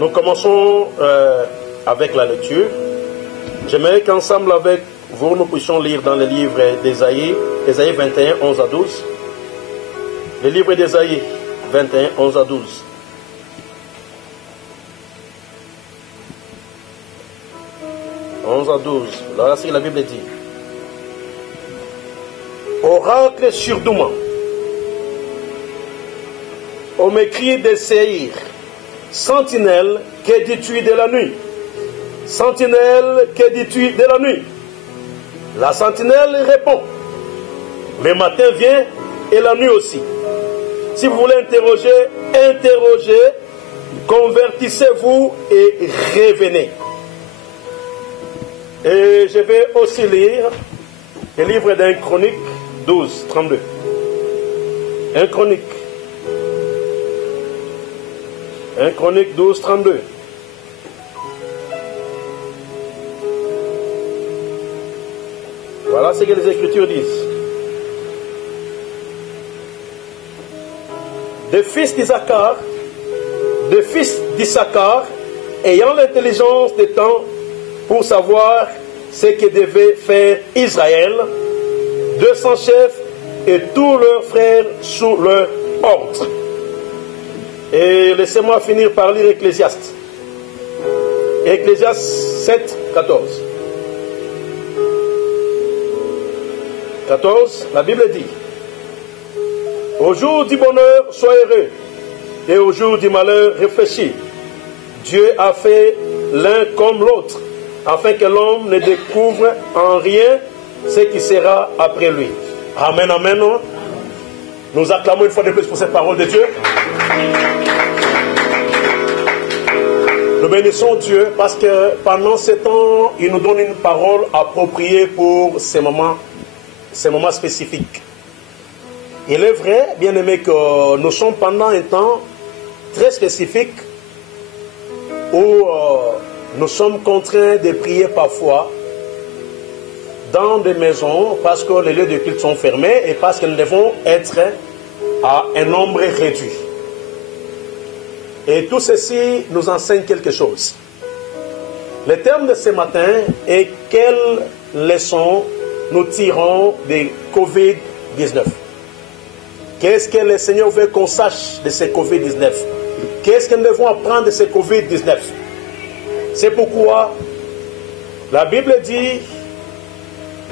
Nous commençons avec la lecture. J'aimerais qu'ensemble avec vous, nous puissions lire dans le livre d'Ésaïe, Ésaïe 21, 11 à 12. Le livre d'Ésaïe 21, 11 à 12. À 12. Là, c'est la Bible dit. Oracle sur Douma, on m'écrit de Séhir, sentinelle, que dis-tu de la nuit? Sentinelle, que dis-tu de la nuit? La sentinelle répond, le matin vient et la nuit aussi. Si vous voulez interroger, interrogez, convertissez-vous et revenez. Et je vais aussi lire le livre d'un Chronique 12, 32. Un Chronique 12, 32. Voilà ce que les Écritures disent. Des fils d'Issachar, ayant l'intelligence des temps, pour savoir ce que devait faire Israël, 200 chefs et tous leurs frères sous leur ordre. Et laissez-moi finir par lire Ecclésiaste. Ecclésiaste 7, 14. 14, la Bible dit, au jour du bonheur, sois heureux, et au jour du malheur, réfléchis. Dieu a fait l'un comme l'autre, afin que l'homme ne découvre en rien ce qui sera après lui. Amen, amen. Nous acclamons une fois de plus pour cette parole de Dieu. Nous bénissons Dieu parce que pendant ce temps, il nous donne une parole appropriée pour ces moments spécifiques. Il est vrai, bien aimé, que nous sommes pendant un temps très spécifique où nous sommes contraints de prier parfois dans des maisons parce que les lieux de culte sont fermés et parce que nous devons être à un nombre réduit. Et tout ceci nous enseigne quelque chose. Le terme de ce matin est quelle leçon nous tirons de Covid-19. Qu'est-ce que le Seigneur veut qu'on sache de ce Covid-19? Qu'est-ce que nous devons apprendre de ce Covid-19? C'est pourquoi la Bible dit,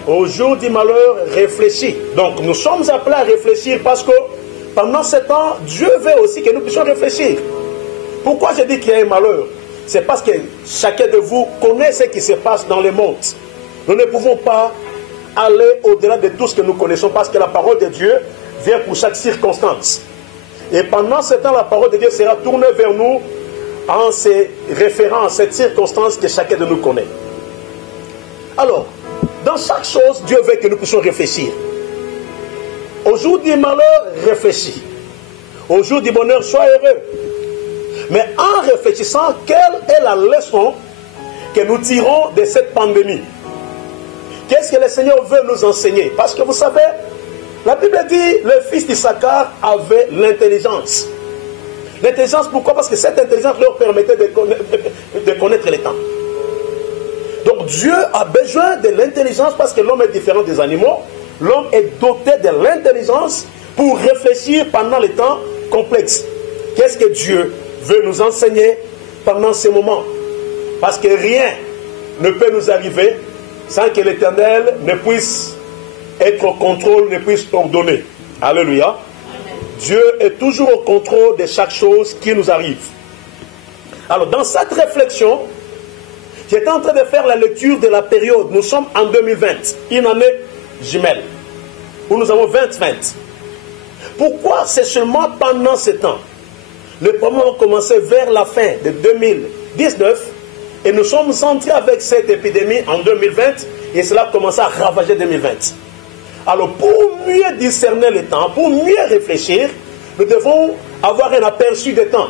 au jour du malheur, réfléchis. Donc nous sommes appelés à réfléchir parce que pendant ce temps, Dieu veut aussi que nous puissions réfléchir. Pourquoi je dis qu'il y a un malheur? C'est parce que chacun de vous connaît ce qui se passe dans le monde. Nous ne pouvons pas aller au-delà de tout ce que nous connaissons parce que la parole de Dieu vient pour chaque circonstance. Et pendant ce temps, la parole de Dieu sera tournée vers nous en se référant à cette circonstance que chacun de nous connaît. Alors, dans chaque chose, Dieu veut que nous puissions réfléchir. Au jour du malheur, réfléchis. Au jour du bonheur, sois heureux. Mais en réfléchissant, quelle est la leçon que nous tirons de cette pandémie? Qu'est-ce que le Seigneur veut nous enseigner? Parce que vous savez, la Bible dit, le fils d'Issachar avait l'intelligence. L'intelligence, pourquoi? Parce que cette intelligence leur permettait de connaître les temps. Donc Dieu a besoin de l'intelligence parce que l'homme est différent des animaux. L'homme est doté de l'intelligence pour réfléchir pendant les temps complexes. Qu'est-ce que Dieu veut nous enseigner pendant ces moments? Parce que rien ne peut nous arriver sans que l'Éternel ne puisse être au contrôle, ne puisse ordonner. Alléluia. Amen. Dieu est toujours au contrôle de chaque chose qui nous arrive. Alors dans cette réflexion, j'étais en train de faire la lecture de la période. Nous sommes en 2020, une année jumelle, où nous avons 2020. Pourquoi c'est seulement pendant ce temps? Le problème a commencé vers la fin de 2019 et nous sommes entrés avec cette épidémie en 2020 et cela a commencé à ravager 2020. Alors pour mieux discerner le temps, pour mieux réfléchir, nous devons avoir un aperçu des temps.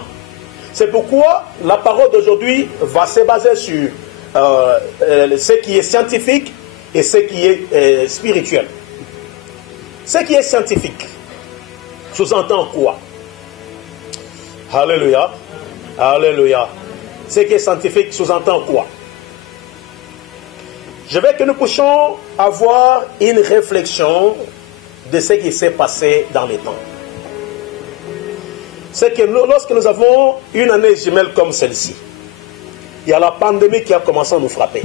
C'est pourquoi la parole d'aujourd'hui va se baser sur ce qui est scientifique et ce qui est spirituel. Ce qui est scientifique sous-entend quoi? Alléluia. Alléluia. Ce qui est scientifique sous-entend quoi? Je veux que nous puissions avoir une réflexion de ce qui s'est passé dans les temps. C'est que lorsque nous avons une année jumelle comme celle-ci, il y a la pandémie qui a commencé à nous frapper.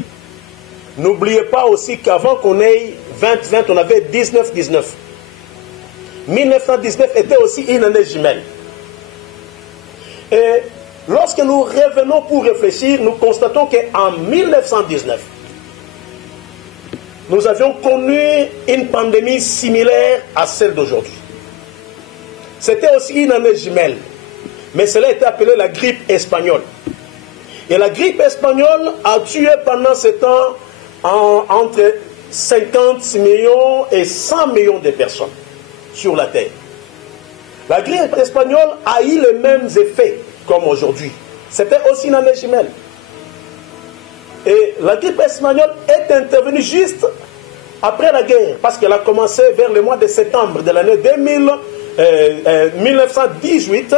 N'oubliez pas aussi qu'avant qu'on ait 2020, on avait 19-19. 1919 était aussi une année jumelle. Et lorsque nous revenons pour réfléchir, nous constatons qu'en 1919, nous avions connu une pandémie similaire à celle d'aujourd'hui. C'était aussi une année jumelle, mais cela était appelé la grippe espagnole. Et la grippe espagnole a tué pendant ce temps entre 50 millions et 100 millions de personnes sur la terre. La grippe espagnole a eu les mêmes effets comme aujourd'hui. C'était aussi une année jumelle. Et la grippe espagnole est intervenue juste après la guerre, parce qu'elle a commencé vers le mois de septembre de l'année 1918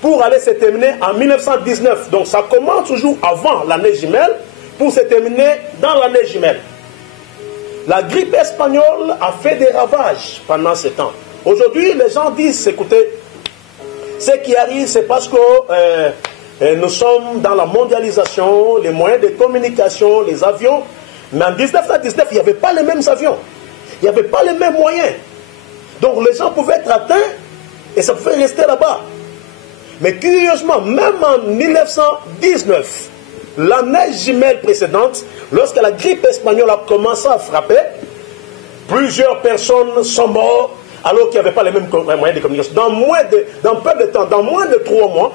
pour aller se terminer en 1919. Donc ça commence toujours avant l'année jumelle pour se terminer dans l'année jumelle. La grippe espagnole a fait des ravages pendant ce temps. Aujourd'hui, les gens disent, écoutez, ce qui arrive, c'est parce que nous sommes dans la mondialisation, les moyens de communication, les avions. Mais en 1919, il n'y avait pas les mêmes avions. Il n'y avait pas les mêmes moyens. Donc les gens pouvaient être atteints et ça pouvait rester là-bas. Mais curieusement, même en 1919, l'année jumelle précédente, lorsque la grippe espagnole a commencé à frapper, plusieurs personnes sont mortes alors qu'il n'y avait pas les mêmes moyens de communication. Dans peu de temps, dans moins de 3 mois,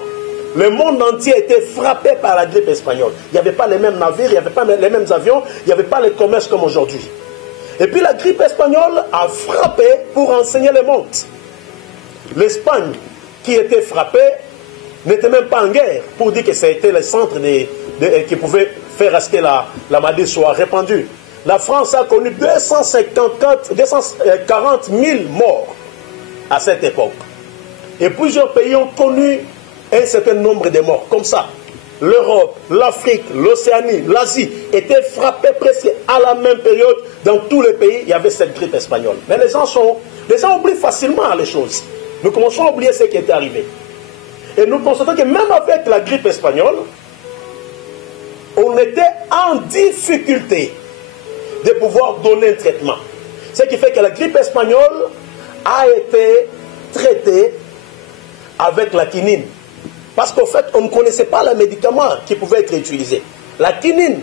le monde entier a été frappé par la grippe espagnole. Il n'y avait pas les mêmes navires, il n'y avait pas les mêmes avions, il n'y avait pas les commerces comme aujourd'hui. Et puis la grippe espagnole a frappé pour enseigner le monde. L'Espagne, qui était frappée, n'était même pas en guerre pour dire que c'était le centre qui pouvait faire à ce que la maladie soit répandue. La France a connu 240 000 morts à cette époque. Et plusieurs pays ont connu un certain nombre de morts. Comme ça, l'Europe, l'Afrique, l'Océanie, l'Asie étaient frappés presque à la même période. Dans tous les pays, il y avait cette grippe espagnole. Mais les gens oublient facilement les choses. Nous commençons à oublier ce qui était arrivé. Et nous constatons que même avec la grippe espagnole, on était en difficulté de pouvoir donner un traitement. Ce qui fait que la grippe espagnole a été traitée avec la quinine. Parce qu'en fait, on ne connaissait pas le médicament qui pouvait être utilisé. La quinine.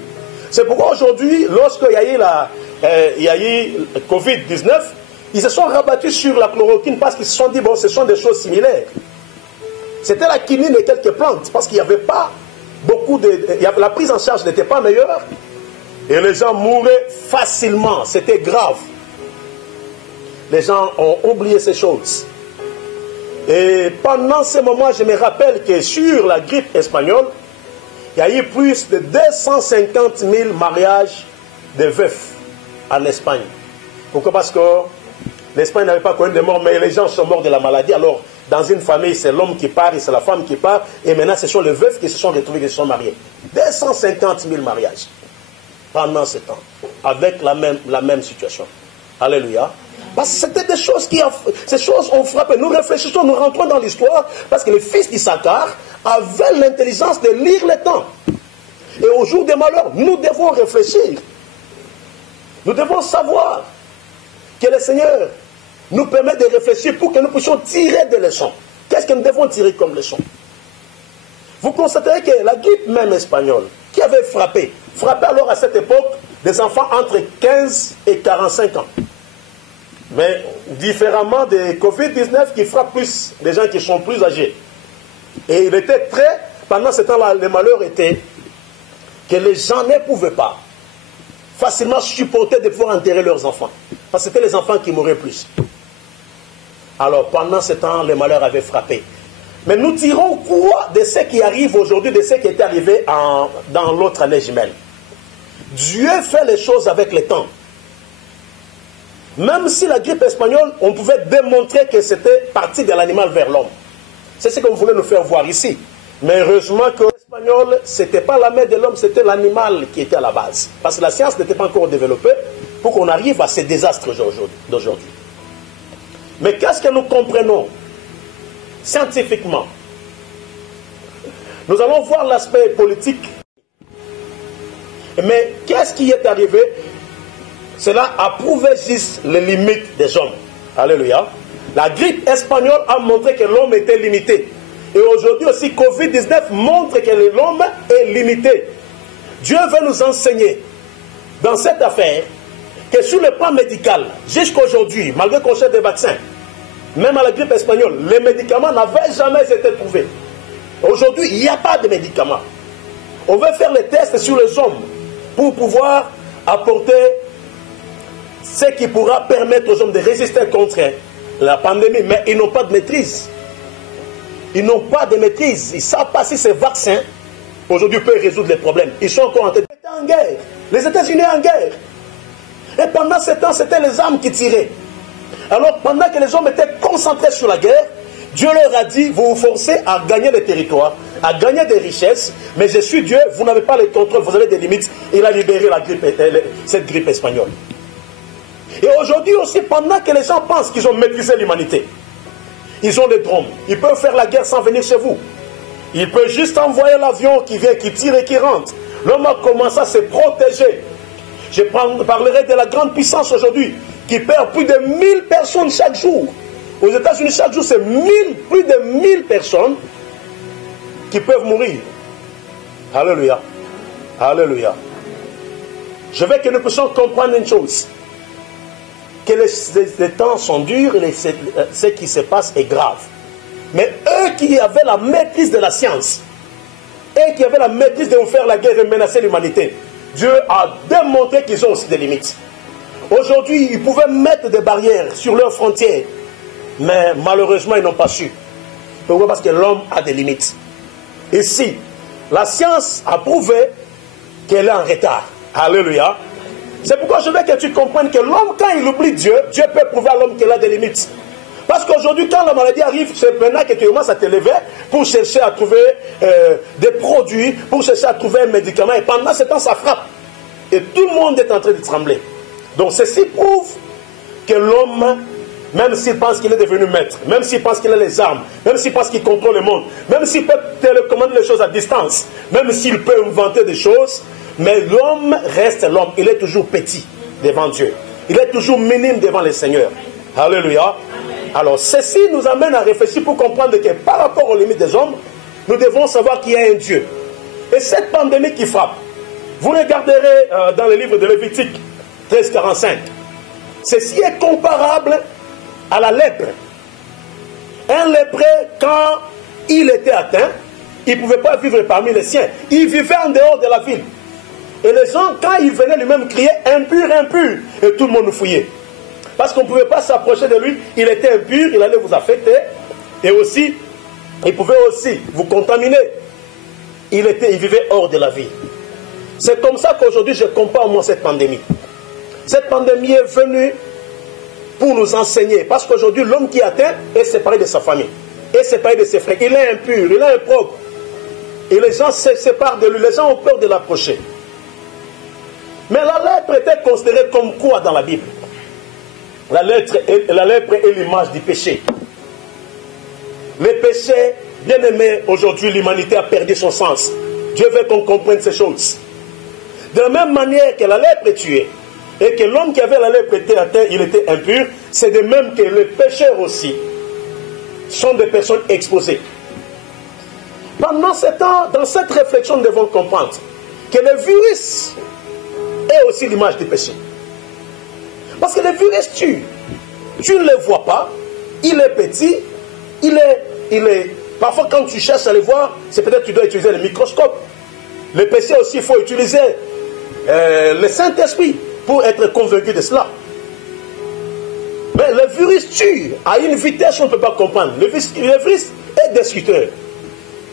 C'est pourquoi aujourd'hui, lorsqu'il y a eu le Covid-19, ils se sont rabattus sur la chloroquine parce qu'ils se sont dit, bon, ce sont des choses similaires. C'était la quinine et quelques plantes, parce qu'il n'y avait pas beaucoup de... La prise en charge n'était pas meilleure, et les gens mouraient facilement, c'était grave. Les gens ont oublié ces choses. Et pendant ce moment, je me rappelle que sur la grippe espagnole, il y a eu plus de 250 000 mariages de veufs en Espagne. Pourquoi? Parce que l'Espagne n'avait pas connu de morts, mais les gens sont morts de la maladie. Alors, dans une famille, c'est l'homme qui part et c'est la femme qui part. Et maintenant, ce sont les veufs qui se sont retrouvés, qui se sont mariés. 250 000 mariages pendant ce temps, avec la même situation. Alléluia. Parce que c'était des choses ces choses ont frappé. Nous réfléchissons, nous rentrons dans l'histoire, parce que le fils d'Issachar avait l'intelligence de lire les temps. Et au jour des malheurs, nous devons réfléchir. Nous devons savoir que le Seigneur nous permet de réfléchir pour que nous puissions tirer des leçons. Qu'est-ce que nous devons tirer comme leçon? Vous constaterez que la grippe même espagnole, qui avait frappé alors à cette époque des enfants entre 15 et 45 ans. Mais différemment de Covid-19 qui frappe plus des gens qui sont plus âgés. Et il était pendant ce temps-là, le malheur était que les gens ne pouvaient pas facilement supporter de pouvoir enterrer leurs enfants. Parce que c'était les enfants qui mouraient plus. Alors pendant ce temps, le malheur avait frappé. Mais nous tirons quoi de ce qui arrive aujourd'hui, de ce qui était arrivé dans l'autre année jumelle? Dieu fait les choses avec le temps. Même si la grippe espagnole, on pouvait démontrer que c'était parti de l'animal vers l'homme. C'est ce qu'on voulait nous faire voir ici. Mais heureusement que espagnole, ce n'était pas la mère de l'homme, c'était l'animal qui était à la base. Parce que la science n'était pas encore développée pour qu'on arrive à ces désastres d'aujourd'hui. Mais qu'est-ce que nous comprenons scientifiquement? Nous allons voir l'aspect politique. Mais qu'est-ce qui est arrivé? Cela a prouvé juste les limites des hommes. Alléluia. La grippe espagnole a montré que l'homme était limité. Et aujourd'hui aussi, Covid-19 montre que l'homme est limité. Dieu veut nous enseigner dans cette affaire que sur le plan médical, jusqu'aujourd'hui, malgré qu'on cherche des vaccins, même à la grippe espagnole, les médicaments n'avaient jamais été trouvés. Aujourd'hui, il n'y a pas de médicaments. On veut faire les tests sur les hommes pour pouvoir apporter ce qui pourra permettre aux hommes de résister contre la pandémie. Mais ils n'ont pas de maîtrise. Ils n'ont pas de maîtrise. Ils ne savent pas si ces vaccins, aujourd'hui, peuvent résoudre les problèmes. Ils sont encore en guerre. Les États-Unis en guerre. Et pendant ce temps, c'était les armes qui tiraient. Alors, pendant que les hommes étaient concentrés sur la guerre, Dieu leur a dit, vous vous forcez à gagner des territoires, à gagner des richesses, mais je suis Dieu, vous n'avez pas le contrôle, vous avez des limites. Il a libéré cette grippe espagnole. Et aujourd'hui aussi, pendant que les gens pensent qu'ils ont maîtrisé l'humanité, ils ont des drones, ils peuvent faire la guerre sans venir chez vous. Ils peuvent juste envoyer l'avion qui vient, qui tire et qui rentre. L'homme a commencé à se protéger. Je parlerai de la grande puissance aujourd'hui, qui perd plus de 1000 personnes chaque jour. Aux États-Unis, chaque jour, c'est plus de 1000 personnes qui peuvent mourir. Alléluia. Alléluia. Je veux que nous puissions comprendre une chose. Que les temps sont durs et ce qui se passe est grave. Mais eux qui avaient la maîtrise de la science, et qui avaient la maîtrise de vous faire la guerre et menacer l'humanité, Dieu a démontré qu'ils ont aussi des limites. Aujourd'hui, ils pouvaient mettre des barrières sur leurs frontières, mais malheureusement, ils n'ont pas su. Pourquoi? Parce que l'homme a des limites. Ici, la science a prouvé qu'elle est en retard. Alléluia. C'est pourquoi je veux que tu comprennes que l'homme, quand il oublie Dieu, Dieu peut prouver à l'homme qu'il a des limites. Parce qu'aujourd'hui, quand la maladie arrive, c'est maintenant que tu commences à te lever pour chercher à trouver des produits, pour chercher à trouver un médicament. Et pendant ce temps, ça frappe. Et tout le monde est en train de trembler. Donc ceci prouve que l'homme, même s'il pense qu'il est devenu maître, même s'il pense qu'il a les armes, même s'il pense qu'il contrôle le monde, même s'il peut télécommander les choses à distance, même s'il peut inventer des choses, mais l'homme reste l'homme. Il est toujours petit devant Dieu. Il est toujours minime devant le Seigneur. Alléluia. Alors ceci nous amène à réfléchir pour comprendre que par rapport aux limites des hommes, nous devons savoir qu'il y a un Dieu. Et cette pandémie qui frappe, vous regarderez dans le livre de Lévitique 13:45, ceci est comparable à la lèpre. Un lépreux, quand il était atteint, il ne pouvait pas vivre parmi les siens. Il vivait en dehors de la ville. Et les gens, quand ils venaient lui-même crier « impur, impur », et tout le monde nous fouillait. Parce qu'on ne pouvait pas s'approcher de lui, il était impur, il allait vous affecter, et aussi, il pouvait aussi vous contaminer. Il vivait hors de la vie. C'est comme ça qu'aujourd'hui, je compare moi cette pandémie. Cette pandémie est venue pour nous enseigner, parce qu'aujourd'hui, l'homme qui est atteint est séparé de sa famille, est séparé de ses frères, il est impur, il est impropre. Et les gens se séparent de lui, les gens ont peur de l'approcher. Mais la lèpre était considérée comme quoi dans la Bible? La lèpre est l'image du péché. Le péché, bien aimé, aujourd'hui l'humanité a perdu son sens. Dieu veut qu'on comprenne ces choses. De la même manière que la lèpre est tuée, et que l'homme qui avait la lèpre était atteint, il était impur, c'est de même que les pécheurs aussi sont des personnes exposées. Pendant ce temps, dans cette réflexion, nous devons comprendre que le virus est aussi l'image du péché. Parce que le virus tue. Tu ne le vois pas, il est petit, il est... Parfois quand tu cherches à le voir, c'est peut-être que tu dois utiliser le microscope. Le péché aussi, il faut utiliser le Saint-Esprit pour être convaincu de cela. Mais le virus tue à une vitesse qu'on ne peut pas comprendre. Le virus est destructeur.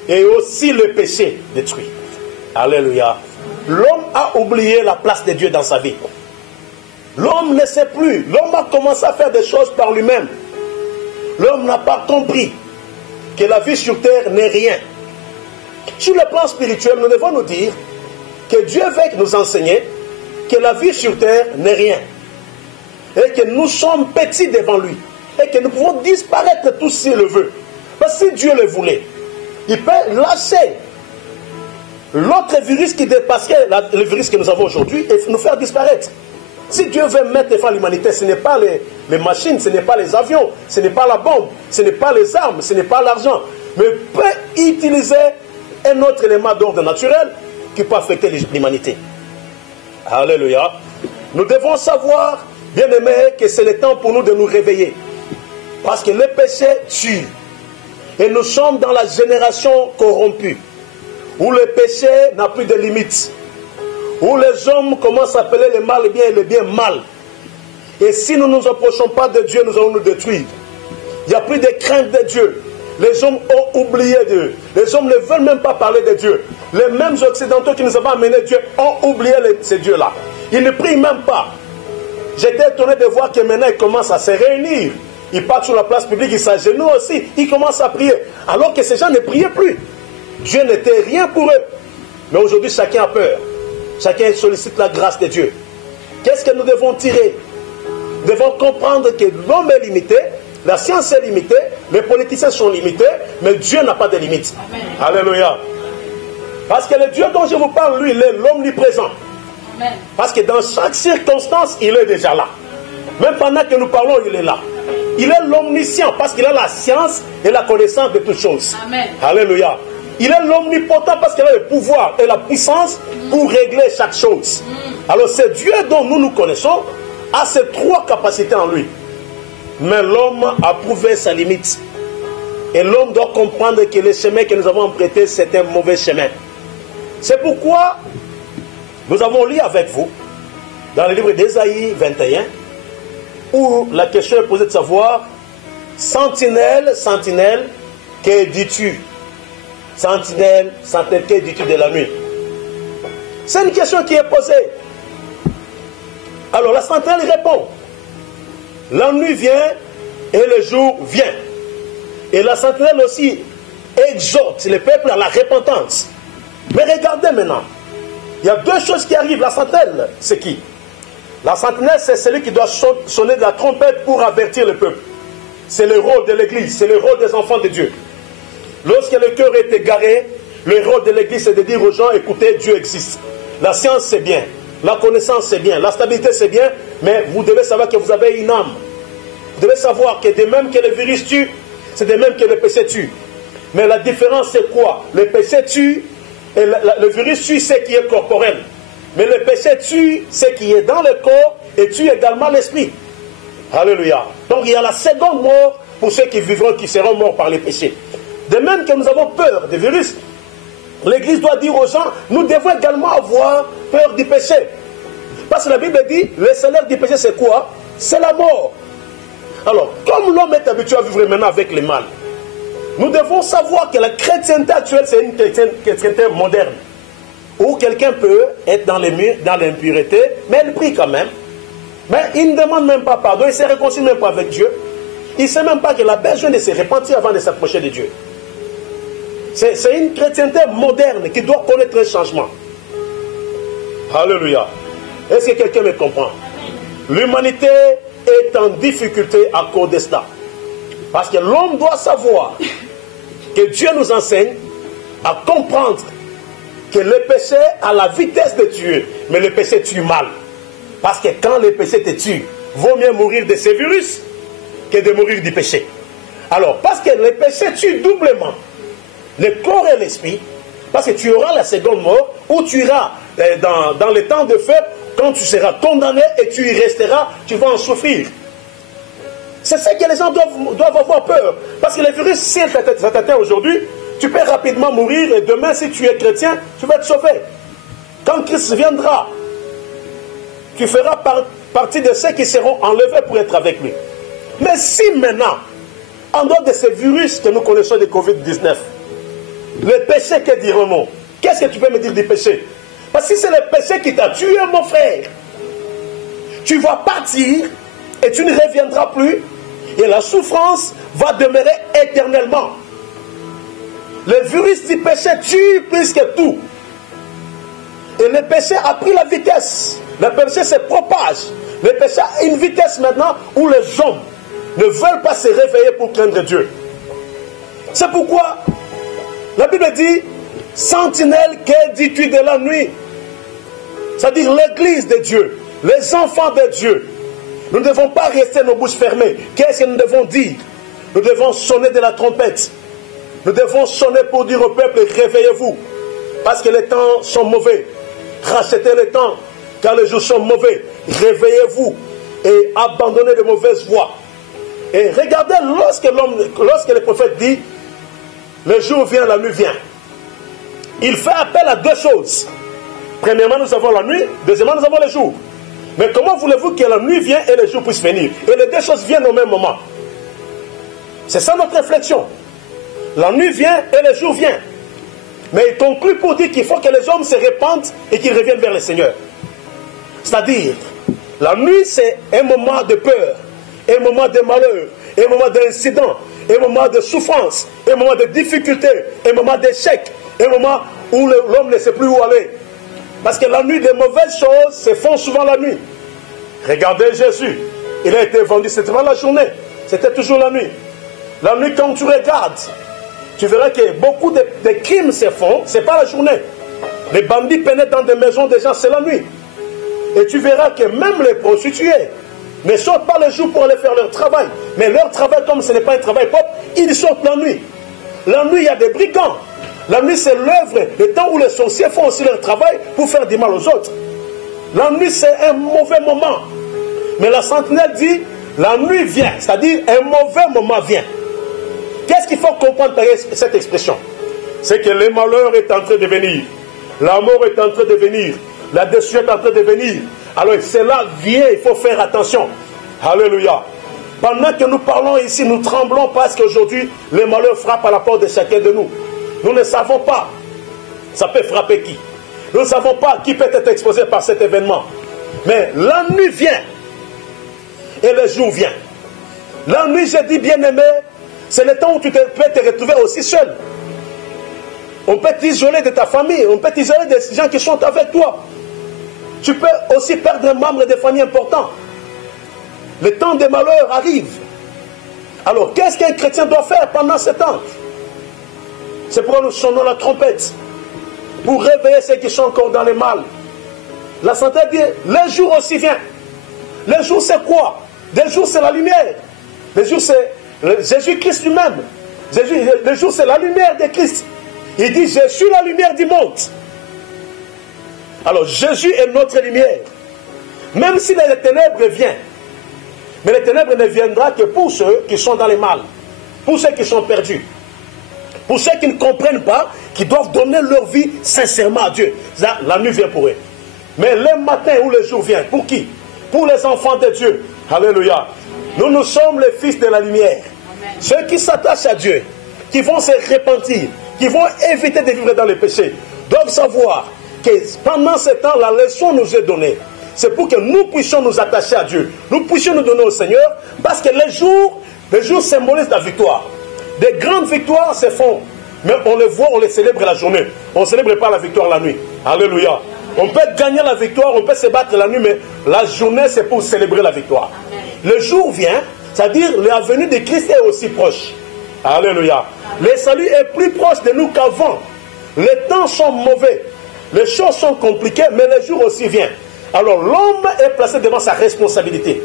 Et aussi le péché détruit. Alléluia. L'homme a oublié la place de Dieu dans sa vie. L'homme ne sait plus. L'homme a commencé à faire des choses par lui-même. L'homme n'a pas compris que la vie sur terre n'est rien. Sur le plan spirituel, nous devons nous dire que Dieu veut nous enseigner que la vie sur terre n'est rien. Et que nous sommes petits devant lui. Et que nous pouvons disparaître tous s'il le veut. Parce que si Dieu le voulait, il peut lâcher l'autre virus qui dépasserait le virus que nous avons aujourd'hui et nous faire disparaître. Si Dieu veut mettre devant l'humanité, ce n'est pas les machines, ce n'est pas les avions, ce n'est pas la bombe, ce n'est pas les armes, ce n'est pas l'argent, mais peut utiliser un autre élément d'ordre naturel qui peut affecter l'humanité. Alléluia. Nous devons savoir, bien-aimés, que c'est le temps pour nous de nous réveiller. Parce que le péché tue. Et nous sommes dans la génération corrompue, où le péché n'a plus de limites, où les hommes commencent à appeler le mal bien et le bien mal. Et si nous ne nous approchons pas de Dieu, nous allons nous détruire. Il n'y a plus de crainte de Dieu. Les hommes ont oublié Dieu. Les hommes ne veulent même pas parler de Dieu. Les mêmes occidentaux qui nous avaient amené Dieu ont oublié ces dieux-là. Ils ne prient même pas. J'étais étonné de voir que maintenant ils commencent à se réunir. Ils partent sur la place publique, ils s'agenouillent aussi. Ils commencent à prier. Alors que ces gens ne priaient plus. Dieu n'était rien pour eux. Mais aujourd'hui, chacun a peur. Chacun sollicite la grâce de Dieu. Qu'est-ce que nous devons tirer? Nous devons comprendre que l'homme est limité, la science est limitée, les politiciens sont limités, mais Dieu n'a pas de limites. Amen. Alléluia. Parce que le Dieu dont je vous parle, lui, il est l'omniprésent. Amen. Parce que dans chaque circonstance, il est déjà là. Même pendant que nous parlons, il est là. Il est l'omniscient parce qu'il a la science et la connaissance de toutes choses. Amen. Alléluia. Il est l'omnipotent parce qu'il a le pouvoir et la puissance pour régler chaque chose. Alors c'est Dieu dont nous connaissons a ces trois capacités en lui. Mais l'homme a prouvé sa limite. Et l'homme doit comprendre que le chemin que nous avons emprunté, c'est un mauvais chemin. C'est pourquoi nous avons lu avec vous, dans le livre d'Ésaïe 21, où la question est posée de savoir, sentinelle, sentinelle, que dis-tu? Sentinelle, sentinelle, que dis-tu de la nuit? C'est une question qui est posée. Alors la sentinelle répond. La nuit vient et le jour vient. Et la sentinelle aussi exhorte le peuple à la repentance. Mais regardez maintenant. Il y a deux choses qui arrivent. La sentinelle, c'est qui? La sentinelle, c'est celui qui doit sonner de la trompette pour avertir le peuple. C'est le rôle de l'église, c'est le rôle des enfants de Dieu. Lorsque le cœur est égaré, le rôle de l'église, c'est de dire aux gens, écoutez, Dieu existe. La science, c'est bien. La connaissance, c'est bien. La stabilité, c'est bien. Mais vous devez savoir que vous avez une âme. Vous devez savoir que de même que le virus tue, c'est de même que le péché tue. Mais la différence, c'est quoi? Le péché tue et le virus tue ce qui est corporel. Mais le péché tue ce qui est dans le corps et tue également l'esprit. Alléluia. Donc il y a la seconde mort pour ceux qui vivront, qui seront morts par les péchés. De même que nous avons peur des virus, l'Église doit dire aux gens, nous devons également avoir peur du péché. Parce que la Bible dit, le salaire du péché c'est quoi? C'est la mort. Alors, comme l'homme est habitué à vivre maintenant avec le mal, nous devons savoir que la chrétienté actuelle, c'est une chrétienté moderne. Où quelqu'un peut être dans l'impureté, mais il prie quand même. Mais il ne demande même pas pardon, il ne se réconcilie même pas avec Dieu. Il ne sait même pas qu'il a besoin de se repentir avant de s'approcher de Dieu. C'est une chrétienté moderne qui doit connaître un changement. Alléluia. Est-ce que quelqu'un me comprend? L'humanité est en difficulté à cause de cela. Parce que l'homme doit savoir que Dieu nous enseigne à comprendre que le péché a la vitesse de tuer, mais le péché tue mal. Parce que quand le péché te tue, vaut mieux mourir de ces virus que de mourir du péché. Alors, parce que le péché tue doublement le corps et l'esprit, parce que tu auras la seconde mort, où tu iras dans le temps de feu, quand tu seras condamné et tu y resteras, tu vas en souffrir. C'est ça que les gens doivent avoir peur. Parce que le virus, si ça t'atteint aujourd'hui, tu peux rapidement mourir et demain, si tu es chrétien, tu vas te sauver. Quand Christ viendra, tu feras partie de ceux qui seront enlevés pour être avec lui. Mais si maintenant, en dehors de ces virus que nous connaissons de Covid-19, le péché, que dirons-nous? Qu'est-ce que tu peux me dire du péché? Parce que c'est le péché qui t'a tué, mon frère. Tu vas partir et tu ne reviendras plus. Et la souffrance va demeurer éternellement. Le virus du péché tue plus que tout. Et le péché a pris la vitesse. Le péché se propage. Le péché a une vitesse maintenant où les hommes ne veulent pas se réveiller pour craindre Dieu. C'est pourquoi la Bible dit, sentinelle, que dis-tu de la nuit? C'est-à-dire l'église de Dieu, les enfants de Dieu. Nous ne devons pas rester nos bouches fermées. Qu'est-ce que nous devons dire? Nous devons sonner de la trompette. Nous devons sonner pour dire au peuple, réveillez-vous. Parce que les temps sont mauvais. Rachetez les temps, car les jours sont mauvais. Réveillez-vous et abandonnez de mauvaises voies. Et regardez, lorsque le prophète dit, le jour vient, la nuit vient. Il fait appel à deux choses. Premièrement, nous avons la nuit. Deuxièmement, nous avons le jour. Mais comment voulez-vous que la nuit vienne et le jour puisse venir? Et les deux choses viennent au même moment. C'est ça notre réflexion. La nuit vient et le jour vient. Mais il conclut pour dire qu'il faut que les hommes se répandent et qu'ils reviennent vers le Seigneur. C'est-à-dire, la nuit c'est un moment de peur, un moment de malheur, un moment d'incident, un moment de souffrance, un moment de difficulté, un moment d'échec, un moment où l'homme ne sait plus où aller. Parce que la nuit, des mauvaises choses se font souvent la nuit. Regardez Jésus, il a été vendu, c'était pas la journée, c'était toujours la nuit. La nuit, quand tu regardes, tu verras que beaucoup de crimes se font, ce n'est pas la journée. Les bandits pénètrent dans des maisons des gens, c'est la nuit. Et tu verras que même les prostituées ne sortent pas le jour pour aller faire leur travail. Mais leur travail, comme ce n'est pas un travail propre, ils sortent la nuit. La nuit, il y a des brigands. La nuit, c'est l'œuvre, le temps où les sorciers font aussi leur travail pour faire du mal aux autres. La nuit, c'est un mauvais moment. Mais la sentinelle dit, la nuit vient, c'est-à-dire un mauvais moment vient. Qu'est-ce qu'il faut comprendre par cette expression? C'est que le malheur est en train de venir. La mort est en train de venir. La destruction est en train de venir. Alors cela vient, il faut faire attention. Alléluia. Pendant que nous parlons ici, nous tremblons parce qu'aujourd'hui, le malheur frappe à la porte de chacun de nous. Nous ne savons pas, ça peut frapper qui. Nous ne savons pas qui peut être exposé par cet événement. Mais la nuit vient et le jour vient. La nuit, je dis bien-aimé, c'est le temps où tu peux te retrouver aussi seul. On peut t'isoler de ta famille, on peut t'isoler des gens qui sont avec toi. Tu peux aussi perdre un membre de famille important. Le temps des malheurs arrive. Alors, qu'est-ce qu'un chrétien doit faire pendant ce temps? C'est pourquoi nous sonnons la trompette, pour réveiller ceux qui sont encore dans le mal. La santé dit, le jour aussi vient. Le jour c'est quoi? Le jour c'est la lumière. Le jour c'est Jésus-Christ lui-même. Le jour c'est la lumière de Christ. Il dit, je suis la lumière du monde. Alors Jésus est notre lumière. Même si les ténèbres viennent, mais les ténèbres ne viendront que pour ceux qui sont dans le mal, pour ceux qui sont perdus, pour ceux qui ne comprennent pas, qui doivent donner leur vie sincèrement à Dieu. La nuit vient pour eux. Mais le matin où le jour vient, pour qui? Pour les enfants de Dieu. Alléluia. Nous sommes les fils de la lumière. Amen. Ceux qui s'attachent à Dieu, qui vont se repentir, qui vont éviter de vivre dans le péché, doivent savoir que pendant ce temps, la leçon nous est donnée. C'est pour que nous puissions nous attacher à Dieu. Nous puissions nous donner au Seigneur, parce que les jours symbolisent la victoire. Des grandes victoires se font, mais on les voit, on les célèbre la journée. On ne célèbre pas la victoire la nuit. Alléluia. On peut gagner la victoire, on peut se battre la nuit, mais la journée, c'est pour célébrer la victoire. Le jour vient, c'est-à-dire la venue de Christ est aussi proche. Alléluia. Le salut est plus proche de nous qu'avant. Les temps sont mauvais, les choses sont compliquées, mais le jour aussi vient. Alors l'homme est placé devant sa responsabilité.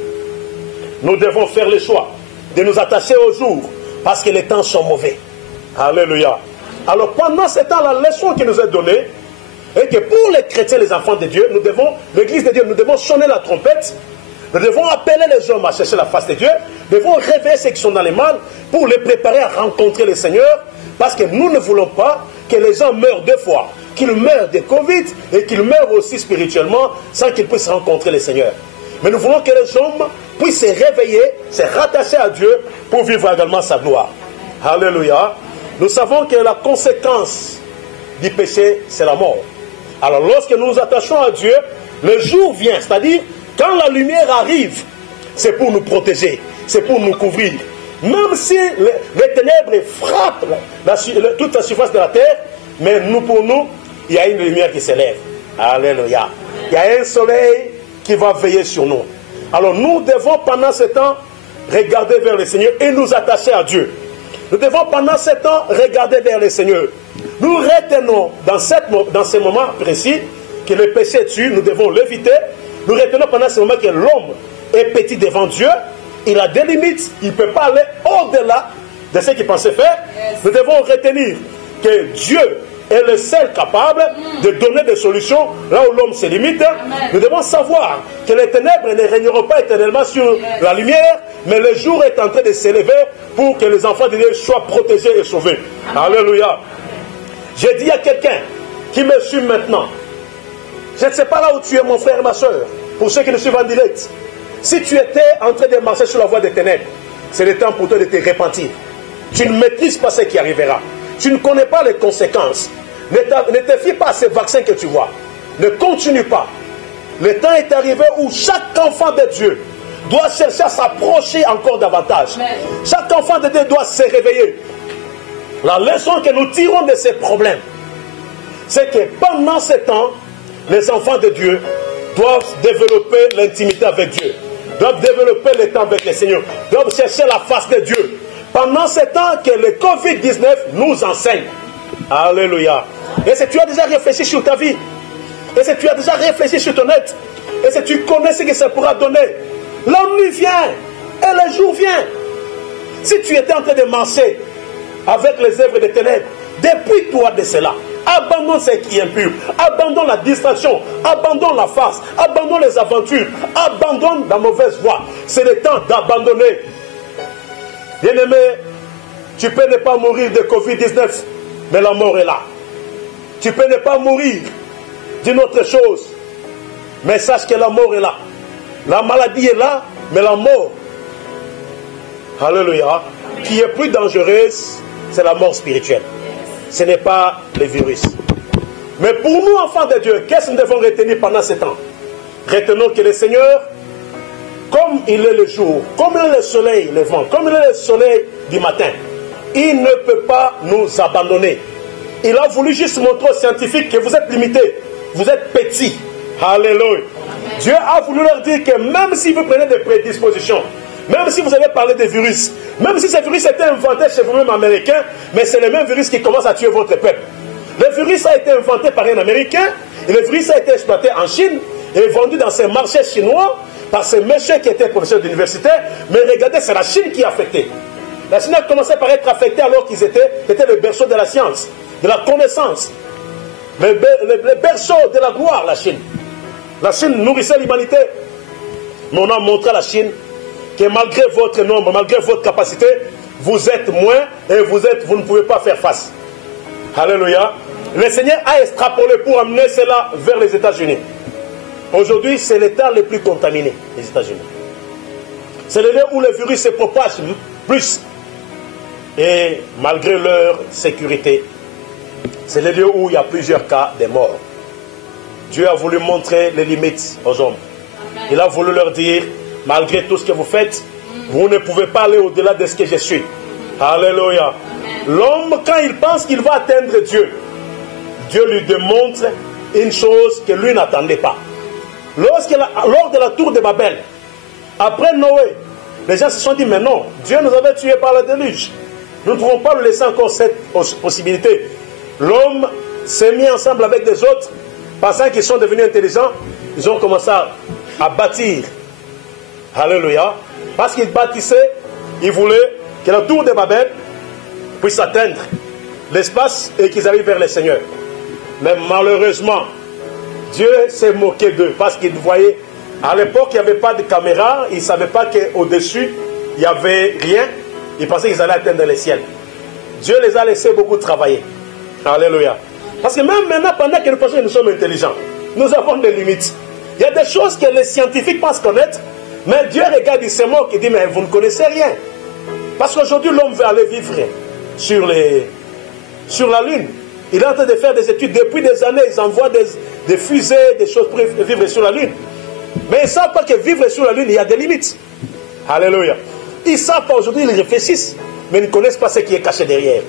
Nous devons faire le choix de nous attacher au jour, parce que les temps sont mauvais. Alléluia. Alors pendant ce temps, la leçon qui nous est donnée, et que pour les chrétiens, les enfants de Dieu, l'église de Dieu, nous devons sonner la trompette, nous devons appeler les hommes à chercher la face de Dieu, nous devons réveiller ceux qui sont dans le mal pour les préparer à rencontrer le Seigneur, parce que nous ne voulons pas que les gens meurent deux fois, qu'ils meurent de Covid et qu'ils meurent aussi spirituellement sans qu'ils puissent rencontrer le Seigneur. Mais nous voulons que les hommes puissent se réveiller, se rattacher à Dieu pour vivre également sa gloire. Alléluia. Nous savons que la conséquence du péché, c'est la mort. Alors lorsque nous nous attachons à Dieu, le jour vient, c'est-à-dire quand la lumière arrive, c'est pour nous protéger, c'est pour nous couvrir. Même si les ténèbres frappent toute la surface de la terre, mais pour nous, il y a une lumière qui s'élève. Alléluia. Il y a un soleil qui va veiller sur nous. Alors nous devons pendant ce temps regarder vers le Seigneur et nous attacher à Dieu. Nous devons pendant ce temps regarder vers le Seigneur. Nous retenons dans ce moment précis que le péché tue, nous devons l'éviter. Nous retenons pendant ce moment que l'homme est petit devant Dieu. Il a des limites, il ne peut pas aller au-delà de ce qu'il pensait faire. Nous devons retenir que Dieu est le seul capable de donner des solutions là où l'homme se limite. Nous devons savoir que les ténèbres ne régneront pas éternellement sur la lumière, mais le jour est en train de s'élever pour que les enfants de Dieu soient protégés et sauvés. Alléluia. J'ai dit à quelqu'un qui me suit maintenant, je ne sais pas là où tu es mon frère et ma soeur, pour ceux qui nous suivent en direct, si tu étais en train de marcher sur la voie des ténèbres, c'est le temps pour toi de te repentir. Tu ne maîtrises pas ce qui arrivera. Tu ne connais pas les conséquences. Ne te fie pas à ces vaccins que tu vois. Ne continue pas. Le temps est arrivé où chaque enfant de Dieu doit chercher à s'approcher encore davantage. Chaque enfant de Dieu doit se réveiller. La leçon que nous tirons de ces problèmes, c'est que pendant ce temps, les enfants de Dieu doivent développer l'intimité avec Dieu, doivent développer le temps avec le Seigneur, doivent chercher la face de Dieu. Pendant ce temps que le Covid-19 nous enseigne. Alléluia. Et si tu as déjà réfléchi sur ta vie, et si tu as déjà réfléchi sur ton être, et si tu connais ce que ça pourra donner, l'ennui vient, et le jour vient. Si tu étais en train de marcher avec les œuvres des ténèbres, dépouille-toi de cela. Abandonne ce qui est impur, abandonne la distraction, abandonne la farce, abandonne les aventures, abandonne la mauvaise voie. C'est le temps d'abandonner. Bien-aimé, tu peux ne pas mourir de Covid-19, mais la mort est là. Tu peux ne pas mourir d'une autre chose, mais sache que la mort est là. La maladie est là, mais la mort, alléluia, qui est plus dangereuse, c'est la mort spirituelle. Ce n'est pas le virus. Mais pour nous, enfants de Dieu, qu'est-ce que nous devons retenir pendant ce temps? Retenons que le Seigneur, comme il est le jour, comme il est le soleil levant, comme il est le soleil du matin, il ne peut pas nous abandonner. Il a voulu juste montrer aux scientifiques que vous êtes limités, vous êtes petits. Alléluia. Dieu a voulu leur dire que même si vous prenez des prédispositions, même si vous avez parlé de virus, même si ce virus était inventé chez vous-même américain, mais c'est le même virus qui commence à tuer votre peuple. Le virus a été inventé par un Américain, et le virus a été exploité en Chine, et vendu dans ces marchés chinois, par ces messieurs qui étaient professeurs d'université. Mais regardez, c'est la Chine qui est affectée. La Chine a commencé par être affectée alors qu'ils étaient le berceau de la science, de la connaissance, le berceau de la gloire, la Chine. La Chine nourrissait l'humanité. Mais on a montré à la Chine que malgré votre nombre, malgré votre capacité, vous êtes moins et vous ne pouvez pas faire face. Alléluia. Le Seigneur a extrapolé pour amener cela vers les États-Unis. Aujourd'hui, c'est l'État le plus contaminé, les États-Unis. C'est le lieu où le virus se propage plus. Et malgré leur sécurité, c'est le lieu où il y a plusieurs cas de mort. Dieu a voulu montrer les limites aux hommes. Il a voulu leur dire, malgré tout ce que vous faites, vous ne pouvez pas aller au-delà de ce que je suis. Alléluia. L'homme, quand il pense qu'il va atteindre Dieu, Dieu lui démontre une chose que lui n'attendait pas. Lors de la tour de Babel, après Noé, les gens se sont dit, mais non, Dieu nous avait tués par le déluge. Nous ne pouvons pas lui laisser encore cette possibilité. L'homme s'est mis ensemble avec des autres, pensant qu'ils sont devenus intelligents, ils ont commencé à bâtir. Alléluia. Parce qu'ils bâtissaient, ils voulaient que la tour de Babel puisse atteindre l'espace et qu'ils arrivent vers le Seigneur. Mais malheureusement, Dieu s'est moqué d'eux parce qu'ils voyaient, à l'époque, il n'y avait pas de caméra, ils ne savaient pas qu'au-dessus, il n'y avait rien. Ils pensaient qu'ils allaient atteindre le ciel. Dieu les a laissés beaucoup travailler. Alléluia. Parce que même maintenant, pendant que nous pensons que nous sommes intelligents, nous avons des limites. Il y a des choses que les scientifiques pensent connaître, mais Dieu regarde, il se moque, il dit, mais vous ne connaissez rien. Parce qu'aujourd'hui, l'homme veut aller vivre sur la Lune. Il est en train de faire des études. Depuis des années, ils envoient des fusées, des choses pour vivre sur la Lune. Mais ils ne savent pas que vivre sur la Lune, il y a des limites. Alléluia. ils ne savent pas aujourd'hui, ils réfléchissent, mais ils ne connaissent pas ce qui est caché derrière.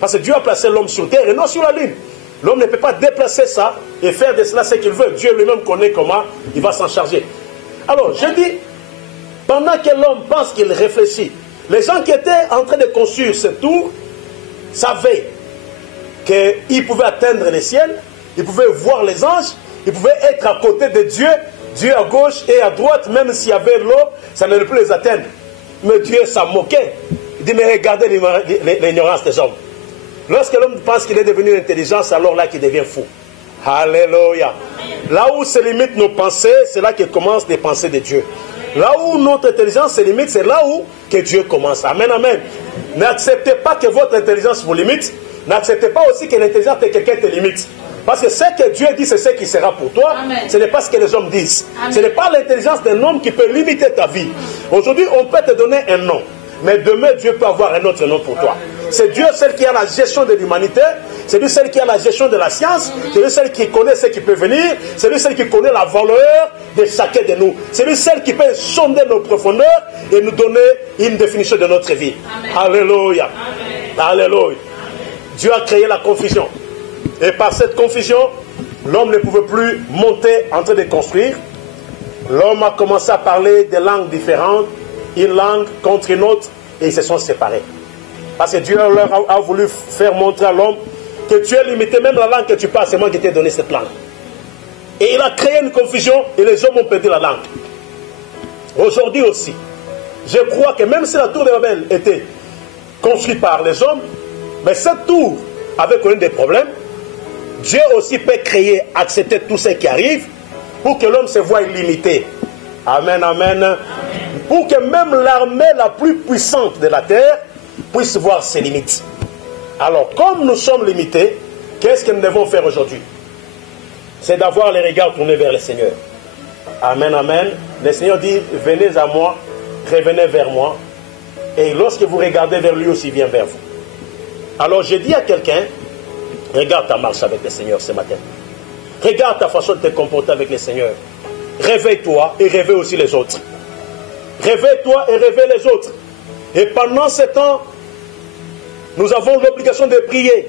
Parce que Dieu a placé l'homme sur terre et non sur la lune. L'homme ne peut pas déplacer ça et faire de cela ce qu'il veut. Dieu lui-même connaît comment il va s'en charger. Alors, je dis, pendant que l'homme pense qu'il réfléchit, les gens qui étaient en train de construire ce tour savaient qu'ils pouvaient atteindre les ciels, ils pouvaient voir les anges, ils pouvaient être à côté de Dieu, Dieu à gauche et à droite, même s'il y avait l'eau, ça n'allait plus les atteindre. Mais Dieu s'en moquait. Il dit, mais regardez l'ignorance des hommes. Lorsque l'homme pense qu'il est devenu intelligent, c'est alors là qu'il devient fou. Alléluia. Là où se limitent nos pensées, c'est là que commencent les pensées de Dieu. Là où notre intelligence se limite, c'est là où que Dieu commence. Amen, amen. N'acceptez pas que votre intelligence vous limite. N'acceptez pas aussi que l'intelligence de quelqu'un te limite. Parce que ce que Dieu dit, c'est ce qui sera pour toi. Amen. Ce n'est pas ce que les hommes disent. Amen. Ce n'est pas l'intelligence d'un homme qui peut limiter ta vie. Aujourd'hui, on peut te donner un nom. Mais demain, Dieu peut avoir un autre nom pour toi. C'est Dieu, celle qui a la gestion de l'humanité. C'est lui, celle qui a la gestion de la science. C'est lui, celle qui connaît ce qui peut venir. C'est lui, celle qui connaît la valeur de chacun de nous. C'est lui, celle qui peut sonder nos profondeurs et nous donner une définition de notre vie. Amen. Alléluia. Amen. Alléluia. Dieu a créé la confusion. Et par cette confusion, l'homme ne pouvait plus monter en train de construire. L'homme a commencé à parler des langues différentes, une langue contre une autre, et ils se sont séparés. Parce que Dieu leur a voulu faire montrer à l'homme que tu es limité, même la langue que tu parles, c'est moi qui t'ai donné cette langue. Et il a créé une confusion et les hommes ont perdu la langue. Aujourd'hui aussi, je crois que même si la tour de Babel était construite par les hommes, mais cette tour avait connu des problèmes. Dieu aussi peut créer, accepter tout ce qui arrive pour que l'homme se voie limité. Amen, amen, amen. Pour que même l'armée la plus puissante de la terre puisse voir ses limites. Alors, comme nous sommes limités, qu'est-ce que nous devons faire aujourd'hui? C'est d'avoir les regards tournés vers le Seigneur. Amen, amen. Le Seigneur dit, venez à moi, revenez vers moi. Et lorsque vous regardez vers lui aussi, il vient vers vous. Alors, je dis à quelqu'un, regarde ta marche avec le Seigneur ce matin. Regarde ta façon de te comporter avec le Seigneur. Réveille-toi et réveille aussi les autres. Réveille-toi et réveille les autres. Et pendant ce temps, nous avons l'obligation de prier.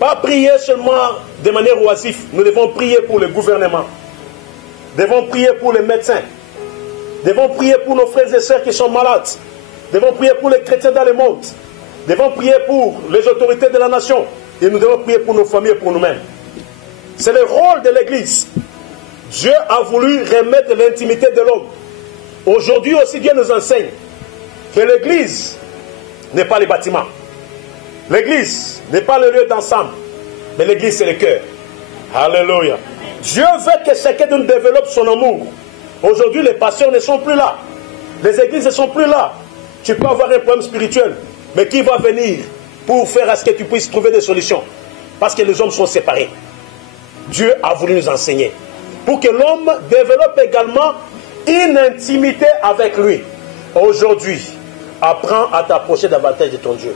Pas prier seulement de manière oisive. Nous devons prier pour le gouvernement. Nous devons prier pour les médecins. Nous devons prier pour nos frères et sœurs qui sont malades. Nous devons prier pour les chrétiens dans le monde. Nous devons prier pour les autorités de la nation. Et nous devons prier pour nos familles et pour nous-mêmes. C'est le rôle de l'Église. Dieu a voulu remettre l'intimité de l'homme. Aujourd'hui aussi, Dieu nous enseigne que l'Église n'est pas les bâtiments. L'Église n'est pas le lieu d'ensemble. Mais l'Église, c'est le cœur. Alléluia. Dieu veut que chacun de nous développe son amour. Aujourd'hui, les pasteurs ne sont plus là. Les églises ne sont plus là. Tu peux avoir un problème spirituel. Mais qui va venir pour faire à ce que tu puisses trouver des solutions? Parce que les hommes sont séparés. Dieu a voulu nous enseigner. Pour que l'homme développe également une intimité avec lui. Aujourd'hui, apprends à t'approcher davantage de ton Dieu.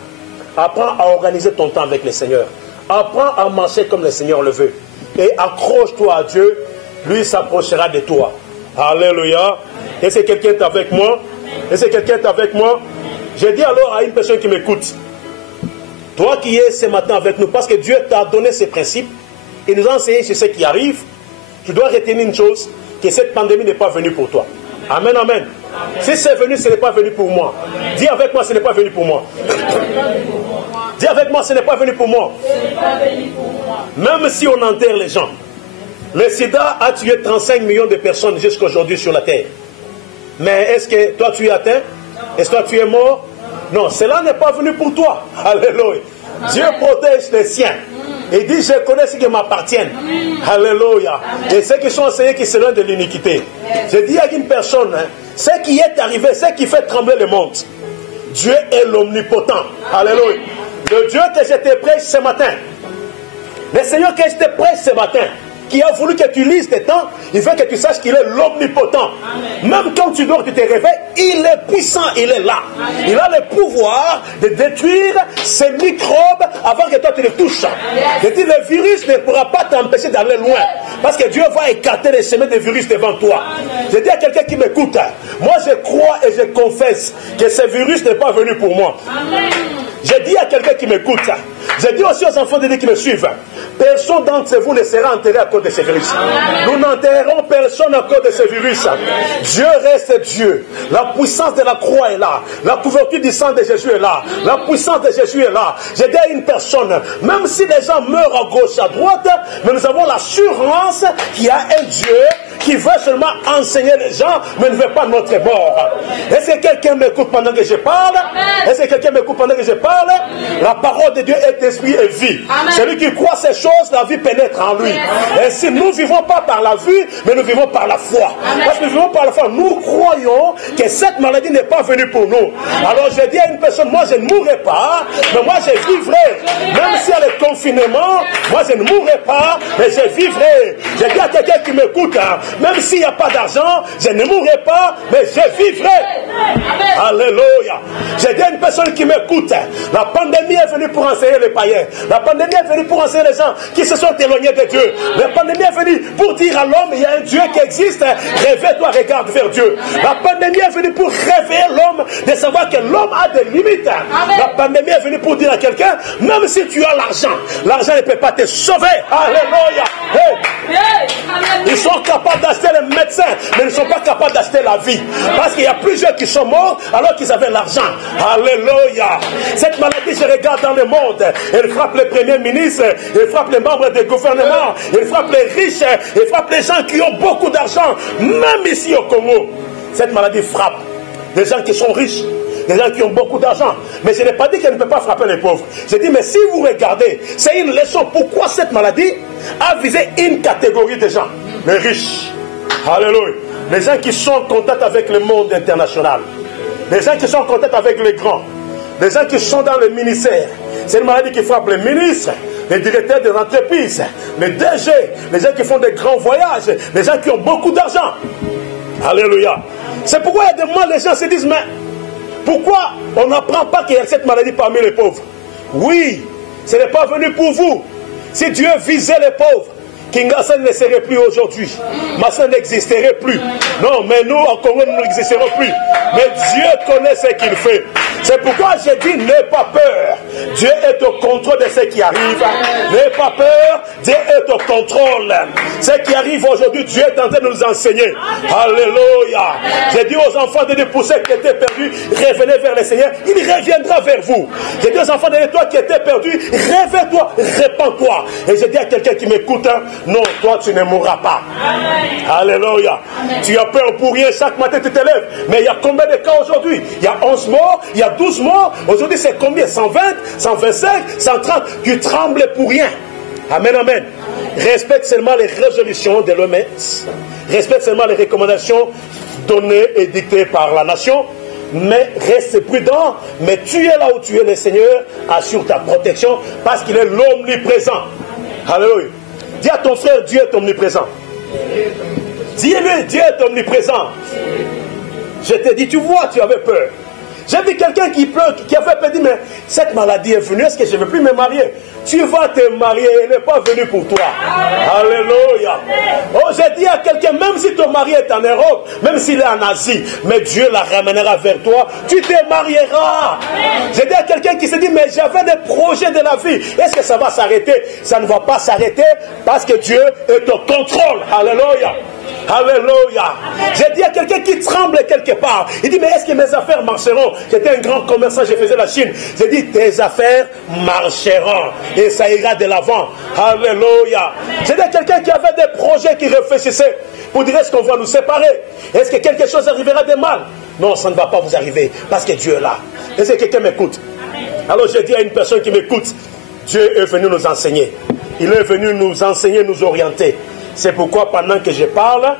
Apprends à organiser ton temps avec le Seigneur. Apprends à marcher comme le Seigneur le veut. Et accroche-toi à Dieu. Lui s'approchera de toi. Alléluia. Et c'est quelqu'un est avec moi. Et c'est quelqu'un est avec moi. Je dis alors à une personne qui m'écoute. Toi qui es ce matin avec nous, parce que Dieu t'a donné ses principes. Il nous a enseigné sur ce qui arrive. Tu dois retenir une chose, que cette pandémie n'est pas venue pour toi. Amen, amen. Amen. Si c'est venu, ce n'est pas venu pour moi. Amen. Dis avec moi, ce n'est pas venu pour moi. Dis avec moi, ce n'est pas venu pour moi. Même si on enterre les gens. Le sida a tué 35 millions de personnes jusqu'à aujourd'hui sur la terre. Mais est-ce que toi tu es atteint? Est-ce que toi tu es mort? Non, cela n'est pas venu pour toi. Alléluia. Amen. Dieu protège les siens. Il dit, je connais ceux qui m'appartiennent. Alléluia. Et ceux qui sont enseignés qui s'éloignent de l'iniquité. Je dis à une personne, hein, ce qui est arrivé, ce qui fait trembler le monde, Dieu est l'omnipotent. Alléluia. Le Dieu que j'étais prêche ce matin, le Seigneur que j'étais prêche ce matin, qui a voulu que tu lises tes temps, il veut que tu saches qu'il est l'omnipotent. Même quand tu dors, tu te réveilles, il est puissant, il est là. Il a le pouvoir de détruire ces microbes avant que toi tu les touches. Je dis, le virus ne pourra pas t'empêcher d'aller loin. Parce que Dieu va écarter les chemins des virus devant toi. Je dis à quelqu'un qui m'écoute, moi je crois et je confesse que ce virus n'est pas venu pour moi. Je dis à quelqu'un qui m'écoute, je dis aussi aux enfants de Dieu qui me suivent, personne d'entre vous ne sera enterré à cause de ce virus. Nous n'enterrerons personne à cause de ce virus. Dieu reste Dieu. La puissance de la croix est là. La couverture du sang de Jésus est là. La puissance de Jésus est là. Je dis à une personne, même si les gens meurent à gauche, à droite, mais nous avons l'assurance qu'il y a un Dieu qui veut seulement enseigner les gens, mais ne veut pas notre mort. Est-ce que quelqu'un m'écoute pendant que je parle? Est-ce que quelqu'un m'écoute pendant que je parle? La parole de Dieu est esprit et vie. Celui qui croit ces choses, la vie pénètre en lui. Et si nous ne vivons pas par la vue, mais nous vivons par la foi. Parce que nous vivons par la foi, nous croyons que cette maladie n'est pas venue pour nous. Alors je dis à une personne, moi je ne mourrai pas, mais moi je vivrai. Même s'il y a le confinement, moi je ne mourrai pas, mais je vivrai. Je dis à quelqu'un qui m'écoute, même s'il n'y a pas d'argent, je ne mourrai pas, mais je vivrai. Alléluia. Je dis à une personne qui m'écoute, la pandémie est venue pour enseigner les païens. La pandémie est venue pour enseigner les gens qui se sont éloignés de Dieu. La pandémie est venue pour dire à l'homme, il y a un Dieu qui existe, réveille-toi, regarde vers Dieu. La pandémie est venue pour réveiller l'homme, de savoir que l'homme a des limites. La pandémie est venue pour dire à quelqu'un, même si tu as l'argent, l'argent ne peut pas te sauver. Alléluia. Ils sont capables d'acheter les médecins, mais ils ne sont pas capables d'acheter la vie. Parce qu'il y a plusieurs qui sont morts alors qu'ils avaient l'argent. Alléluia. Cette maladie, je regarde dans le monde, elle frappe les premiers ministres, elle frappe les membres des gouvernements, elle frappe les riches, elle frappe les gens qui ont beaucoup d'argent, même ici au Congo. Cette maladie frappe des gens qui sont riches, des gens qui ont beaucoup d'argent. Mais je n'ai pas dit qu'elle ne peut pas frapper les pauvres. J'ai dit, mais si vous regardez, c'est une leçon pourquoi cette maladie a visé une catégorie de gens, les riches. Alléluia. Les gens qui sont en contact avec le monde international, les gens qui sont en contact avec les grands, les gens qui sont dans le ministère. C'est une maladie qui frappe les ministres, les directeurs de l'entreprise, les DG, les gens qui font des grands voyages, les gens qui ont beaucoup d'argent. Alléluia. C'est pourquoi il y a des moments les gens se disent, mais pourquoi on n'apprend pas qu'il y a cette maladie parmi les pauvres? Oui, ce n'est pas venu pour vous. Si Dieu visait les pauvres, Kinshasa ne serait plus aujourd'hui. Massa n'existerait plus. Non, mais nous, en Congo, nous n'existerons plus. Mais Dieu connaît ce qu'il fait. C'est pourquoi je dis, n'aie pas peur. Dieu est au contrôle de ce qui arrive. N'aie pas peur. Dieu est au contrôle. Ce qui arrive aujourd'hui, Dieu est en train de nous enseigner. Alléluia. J'ai dit aux enfants de Dieu, pour ceux qui étaient perdus, revenez vers le Seigneur. Il reviendra vers vous. J'ai dit aux enfants de Dieu, toi qui étais perdu, réveille-toi, répands-toi. Et j'ai dit à quelqu'un qui m'écoute, non, toi tu ne mourras pas. Alléluia. Tu as peur pour rien, chaque matin tu te lèves. Mais il y a combien de cas aujourd'hui? Il y a 11 morts, il y a 12 morts. Aujourd'hui c'est combien? 120, 125, 130. Tu trembles pour rien. Amen, amen. Respecte seulement les résolutions de l'OMS. Respecte seulement les recommandations données et dictées par la nation. Mais reste prudent. Mais tu es là où tu es, le Seigneur assure ta protection parce qu'il est l'omniprésent. Alléluia. Dis à ton frère, Dieu est omniprésent. Dis-lui, Dieu est omniprésent. Je te dis, tu vois, tu avais peur. J'ai vu quelqu'un qui pleure, qui avait peur, dit, mais cette maladie est venue, est-ce que je ne veux plus me marier? Tu vas te marier, elle n'est pas venue pour toi. Alléluia. Oh, j'ai dit à quelqu'un, même si ton mari est en Europe, même s'il est en Asie, mais Dieu la ramènera vers toi, tu te marieras. J'ai dit à quelqu'un qui se dit, mais j'avais des projets de la vie, est-ce que ça va s'arrêter? Ça ne va pas s'arrêter parce que Dieu est au contrôle. Alléluia. Alléluia. J'ai dit à quelqu'un qui tremble quelque part, il dit, mais est-ce que mes affaires marcheront? J'étais un grand commerçant, je faisais la Chine. J'ai dit, tes affaires marcheront et ça ira de l'avant. Alléluia. J'ai dit à quelqu'un qui avait des projets, qui réfléchissait pour dire, est-ce qu'on va nous séparer? Est-ce que quelque chose arrivera de mal? Non, ça ne va pas vous arriver parce que Dieu est là. Est-ce que quelqu'un m'écoute? Alors j'ai dit à une personne qui m'écoute, Dieu est venu nous enseigner. Il est venu nous enseigner, nous orienter. C'est pourquoi pendant que je pars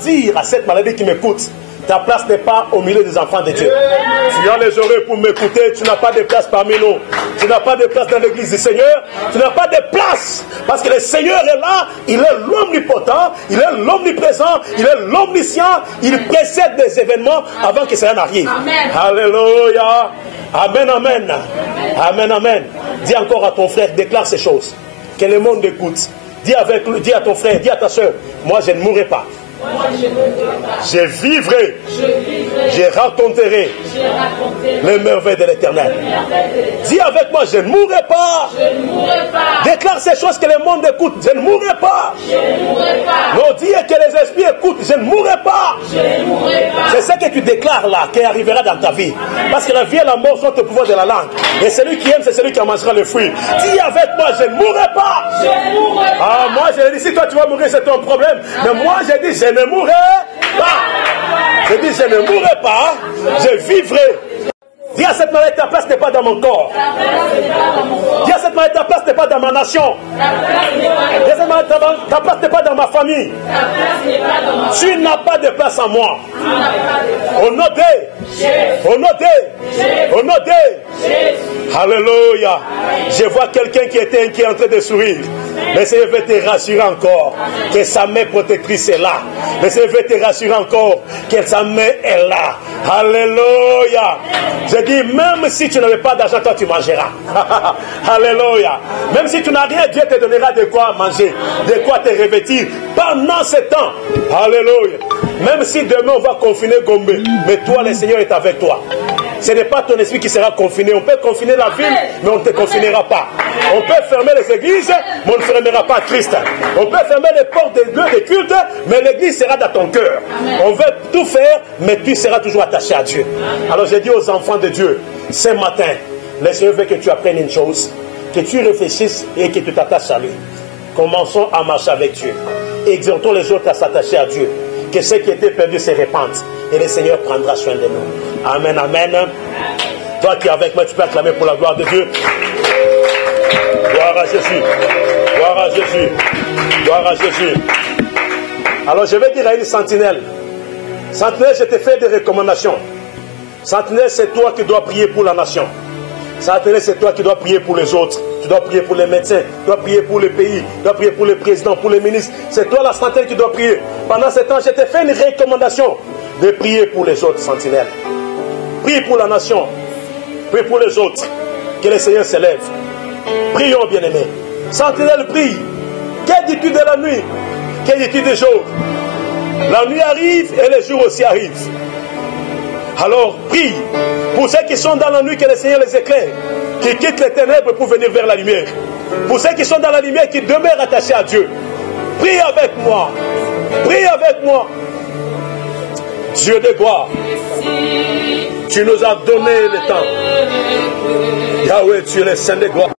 dire à cette maladie qui m'écoute, ta place n'est pas au milieu des enfants de Dieu. Tu as les oreilles pour m'écouter, tu n'as pas de place parmi nous. Tu n'as pas de place dans l'église du Seigneur. Tu n'as pas de place. Parce que le Seigneur est là. Il est l'omnipotent. Il est l'omniprésent. Il est l'omniscient. Il précède des événements avant que cela n'arrive. Alléluia. Amen, amen. Amen, amen. Dis encore à ton frère, déclare ces choses. Que le monde écoute. Dis à ton frère, dis à ta soeur, moi je ne mourrai pas. Je vivrai. Je raconterai les merveilles de l'Éternel. Dis avec moi, je ne mourrai pas. Déclare ces choses que le monde écoute. Je ne mourrai pas. Non, dis que les esprits écoutent. Je ne mourrai pas. C'est ce que tu déclares là qui arrivera dans ta vie. Parce que la vie et la mort sont au pouvoir de la langue. Et celui qui aime, c'est celui qui en mangera le fruit. Dis avec moi, je ne mourrai pas. Ah, moi je dis, si toi tu vas mourir, c'est ton problème. Mais moi je dis, je ne mourrai pas. Je dis, je ne mourrai pas, je vivrai. Dis à cette maladie, ta place n'est pas dans mon corps. Dis à cette maladie, ta place n'est pas dans ma nation. Dis à cette maladie, ta place n'est pas dans ma famille. Tu n'as pas de place en moi. Au nom de, au nom de, au nom de. Alléluia. Je vois quelqu'un qui est en train de sourire. Le Seigneur veut te rassurer encore que sa main protectrice est là. Le Seigneur veut te rassurer encore que sa main est là. Alléluia. Je dis, même si tu n'avais pas d'argent, toi tu mangeras. Alléluia. Même si tu n'as rien, Dieu te donnera de quoi manger, de quoi te revêtir pendant ce temps. Alléluia. Même si demain on va confiner Gombe, mais toi le Seigneur est avec toi. Ce n'est pas ton esprit qui sera confiné. On peut confiner la ville, mais on ne te confinera pas. On peut fermer les églises, mais on ne fermera pas Christ. On peut fermer les portes des lieux de culte, mais l'église sera dans ton cœur. On veut tout faire, mais tu seras toujours attaché à Dieu. Alors je dis aux enfants de Dieu, ce matin, le Seigneur veut que tu apprennes une chose, que tu réfléchisses et que tu t'attaches à lui. Commençons à marcher avec Dieu. Exhortons les autres à s'attacher à Dieu. Que ceux qui étaient perdus se répandent. Et le Seigneur prendra soin de nous. Amen, amen. Toi qui es avec moi, tu peux acclamer pour la gloire de Dieu. Gloire à Jésus. Gloire à Jésus. Gloire à Jésus. Alors je vais dire à une sentinelle. Sentinelle, je te fais des recommandations. Sentinelle, c'est toi qui dois prier pour la nation. Sentinelle, c'est toi qui dois prier pour les autres. Tu dois prier pour les médecins, tu dois prier pour le pays, tu dois prier pour le président, pour les ministres. C'est toi la sentinelle qui doit prier. Pendant ce temps, je te fais une recommandation de prier pour les autres sentinelles. Prie pour la nation. Prie pour les autres. Que le Seigneur s'élève. Prions, bien-aimés. Sentinelle, prie. Que dis-tu de la nuit? Que dis-tu des jours? La nuit arrive et les jours aussi arrivent. Alors, prie pour ceux qui sont dans la nuit, que le Seigneur les éclaire, qui quittent les ténèbres pour venir vers la lumière. Pour ceux qui sont dans la lumière, qui demeurent attachés à Dieu. Prie avec moi. Prie avec moi. Dieu de gloire, tu nous as donné le temps. Yahweh, tu es le Saint de gloire.